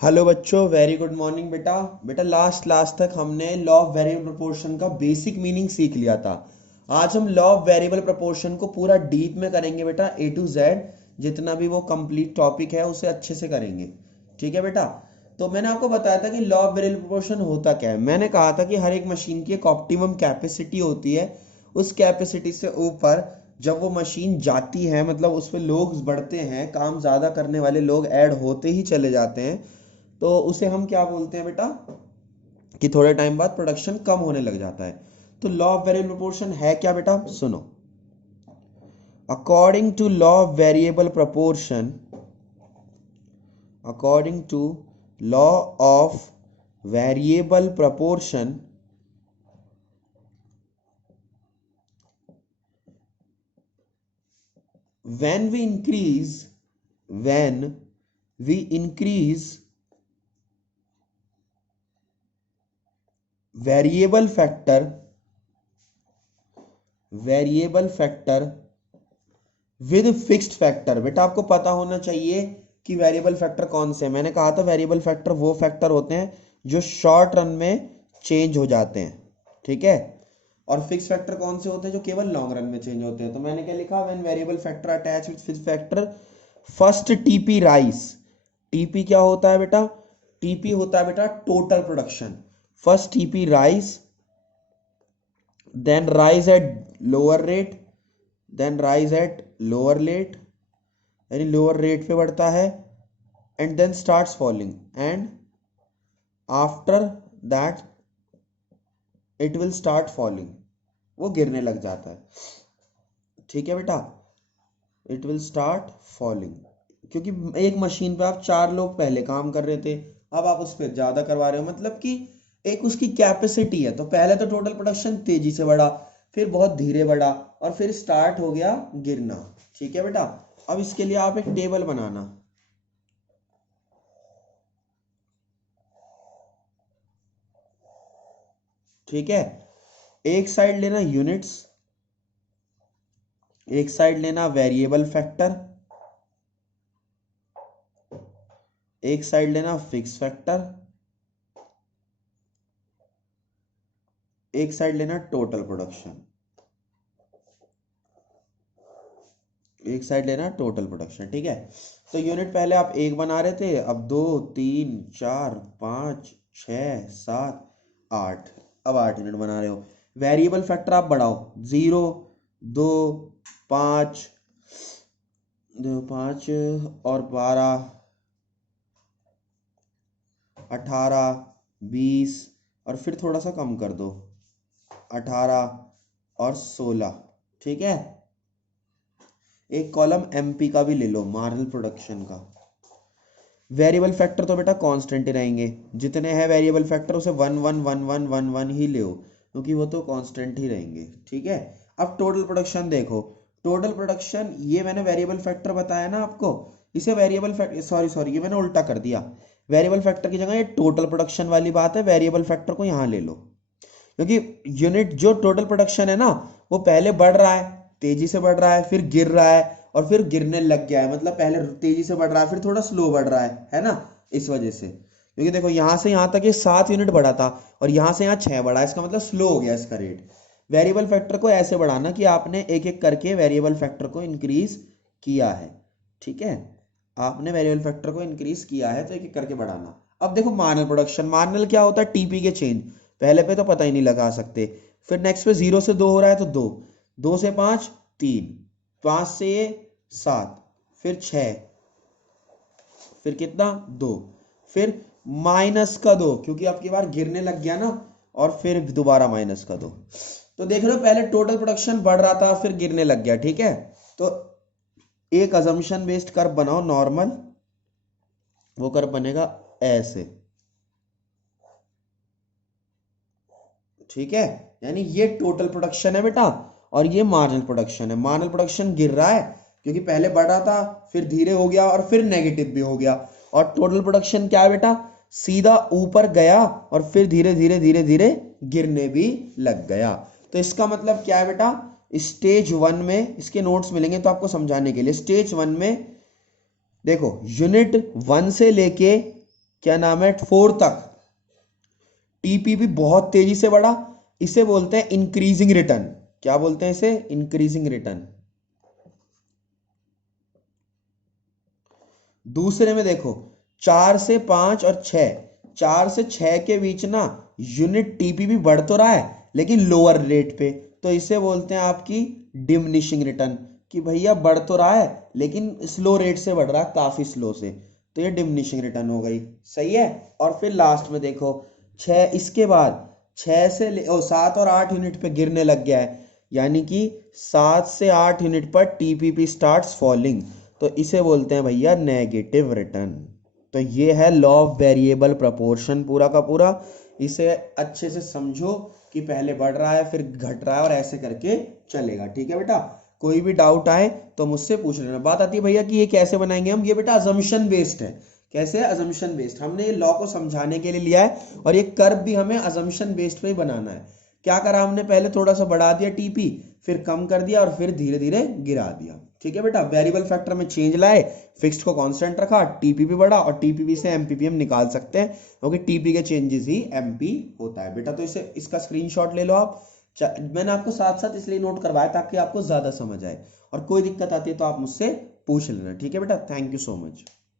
Hello बच्चों, very good morning बेटा। बेटा लास्ट क्लास तक हमने लॉ ऑफ वेरिएबल प्रोपोर्शन का बेसिक मीनिंग सीख लिया था। आज हम लॉ ऑफ वेरिएबल प्रोपोर्शन को पूरा डीप में करेंगे बेटा, ए टू जेड जितना भी वो कंप्लीट टॉपिक है उसे अच्छे से करेंगे। ठीक है बेटा। तो मैंने आपको बताया था कि लॉ ऑफ वेरिएबल प्रोपोर्शन होता क्या है। मैंने कहा था कि हर एक मशीन की एक ऑप्टिमम कैपेसिटी होती है। उस कैपेसिटी से ऊपर जब वो मशीन जाती है, मतलब उस पर लोग बढ़ते हैं, काम ज़्यादा करने वाले लोग ऐड होते ही चले जाते हैं, तो उसे हम क्या बोलते हैं बेटा कि थोड़े टाइम बाद प्रोडक्शन कम होने लग जाता है। तो लॉ ऑफ वेरिएबल प्रोपोर्शन है क्या बेटा, सुनो। According to law of variable proportion, according to law of variable proportion, when we increase when we increase variable factor with fixed factor. बेटा आपको पता होना चाहिए कि वेरिएबल फैक्टर कौन से हैं। मैंने कहा था वेरिएबल फैक्टर वो फैक्टर होते हैं जो शॉर्ट रन में चेंज हो जाते हैं, ठीक है। और फिक्स फैक्टर कौन से होते हैं जो केवल लॉन्ग रन में चेंज होते हैं। तो मैंने क्या लिखा, when variable factor attach with fix factor first TP rise. TP क्या होता है बेटा, टीपी होता है बेटा total production. First TP rise, then rise at lower rate, then rise at lower rate, यानी लोअर रेट पे बढ़ता है, and then starts falling, and after that it will start falling, वो गिरने लग जाता है। ठीक है बेटा, इट विल स्टार्ट फॉलिंग, क्योंकि एक मशीन पे आप 4 लोग पहले काम कर रहे थे, अब आप उस पर ज्यादा करवा रहे हो, मतलब कि एक उसकी कैपेसिटी है। तो पहले तो टोटल प्रोडक्शन तेजी से बढ़ा, फिर बहुत धीरे बढ़ा, और फिर स्टार्ट हो गया गिरना। ठीक है बेटा। अब इसके लिए आप एक टेबल बनाना। ठीक है, एक साइड लेना यूनिट्स, एक साइड लेना वेरिएबल फैक्टर, एक साइड लेना फिक्स फैक्टर, एक साइड लेना टोटल प्रोडक्शन, एक साइड लेना टोटल प्रोडक्शन। ठीक है। तो यूनिट पहले आप एक बना रहे थे, अब 2 3 4 5 6 7 8, अब 8 यूनिट बना रहे हो। वेरिएबल फैक्टर आप बढ़ाओ, 0 2 5 5 और 12 18 20, और फिर थोड़ा सा कम कर दो, 18 और 16। ठीक है। एक कॉलम एमपी का भी ले लो, मार्जिनल प्रोडक्शन का। वेरिएबल फैक्टर तो बेटा कांस्टेंट ही रहेंगे, जितने हैं वेरिएबल फैक्टर उसे 1 1 1 1 1 1 ही ले, क्योंकि वो तो कांस्टेंट ही रहेंगे। ठीक है। अब टोटल प्रोडक्शन देखो, टोटल प्रोडक्शन, ये मैंने वेरिएबल फैक्टर बताया ना आपको, इसे वेरिएबल फैक्टर, सॉरी सॉरी ये मैंने उल्टा कर दिया। वेरिएबल फैक्टर की जगह ये टोटल प्रोडक्शन वाली बात है, वेरिएबल फैक्टर को यहाँ ले लो, क्योंकि यूनिट जो टोटल प्रोडक्शन है ना, वो पहले बढ़ रहा है, तेजी से बढ़ रहा है, फिर गिर रहा है, और फिर गिरने लग गया है। मतलब पहले तेजी से बढ़ रहा है, फिर थोड़ा स्लो बढ़ रहा है ना। इस वजह से, क्योंकि देखो यहां से यहां तक ये 7 यूनिट बढ़ा था, और यहां से यहां 6 बढ़ा, इसका मतलब स्लो हो गया इसका रेट। वेरिएबल फैक्टर को ऐसे बढ़ाना कि आपने एक एक करके वेरिएबल फैक्टर को इंक्रीज किया है। ठीक है, आपने वेरिएबल फैक्टर को इंक्रीज किया है, तो एक एक करके बढ़ाना। अब देखो मार्जिनल प्रोडक्शन, मार्जिनल क्या होता है, टीपी के चेंज। पहले पे तो पता ही नहीं लगा सकते, फिर नेक्स्ट पे 0 से 2 हो रहा है तो 2, 2 से 5 3, 5 से 7, फिर 6, फिर कितना 2, फिर माइनस का 2, क्योंकि अब की बार गिरने लग गया ना, और फिर दोबारा माइनस का 2। तो देख रहे हो, पहले टोटल प्रोडक्शन बढ़ रहा था, फिर गिरने लग गया। ठीक है। तो एक अजम्पशन बेस्ड कर्व बनाओ नॉर्मल, वो कर्व बनेगा ऐसे। ठीक है, यानी ये टोटल प्रोडक्शन है बेटा, और ये मार्जिनल प्रोडक्शन है। मार्जिनल प्रोडक्शन गिर रहा है क्योंकि पहले बढ़ा था, फिर धीरे हो गया, और फिर नेगेटिव भी हो गया। और टोटल प्रोडक्शन क्या है बेटा, सीधा ऊपर गया, और फिर धीरे धीरे धीरे धीरे गिरने भी लग गया। तो इसका मतलब क्या है बेटा, स्टेज 1 में, इसके नोट्स मिलेंगे तो आपको समझाने के लिए, स्टेज 1 में देखो यूनिट 1 से लेके क्या नाम है, 4 तक टीपीपी बहुत तेजी से बढ़ा, इसे बोलते हैं इंक्रीजिंग रिटर्न। क्या बोलते हैं इसे, इंक्रीजिंग रिटर्न। दूसरे में देखो 4 से 5 और 6, 4 से 6 के बीच ना यूनिट टीपीपी बढ़ तो रहा है लेकिन लोअर रेट पे, तो इसे बोलते हैं आपकी डिमिनिशिंग रिटर्न, कि भैया बढ़ तो रहा है लेकिन स्लो रेट से बढ़ रहा है, काफी स्लो से, तो ये डिमिनिशिंग रिटर्न हो गई। सही है। और फिर लास्ट में देखो 6, इसके बाद 7 और 8 यूनिट पे गिरने लग गया है, यानी कि 7 से 8 यूनिट पर टीपीपी स्टार्ट्स फॉलिंग, तो इसे बोलते हैं भैया नेगेटिव रिटर्न। तो ये है लॉ ऑफ वेरिएबल प्रपोर्शन पूरा का पूरा। इसे अच्छे से समझो कि पहले बढ़ रहा है फिर घट रहा है और ऐसे करके चलेगा। ठीक है बेटा, कोई भी डाउट आए तो मुझसे पूछ लेना। बात आती है भैया कि ये कैसे बनाएंगे हम, ये बेटा अजम्पशन बेस्ड है। कैसे है, अजम्पशन बेस्ड। हमने ये लॉ को समझाने के लिए लिया है और ये कर्व भी हमें अजम्पशन बेस्ड पे ही बनाना है। क्या करा हमने, पहले थोड़ा सा बढ़ा दिया टीपी, फिर कम कर दिया और फिर धीरे धीरे गिरा दिया। ठीक है बेटा, वेरिएबल फैक्टर में चेंज लाए, फिक्स्ड को कांस्टेंट रखा, टीपीपी बढ़ा और टीपीपी से एमपीपी हम निकाल सकते हैं क्योंकि टीपी के चेंजेस ही एमपी होता है बेटा। तो इसे इसका स्क्रीनशॉट ले लो आप। मैंने आपको साथ साथ इसलिए नोट करवाया ताकि आपको ज्यादा समझ आए, और कोई दिक्कत आती है तो आप मुझसे पूछ लेना। ठीक है बेटा, थैंक यू सो मच।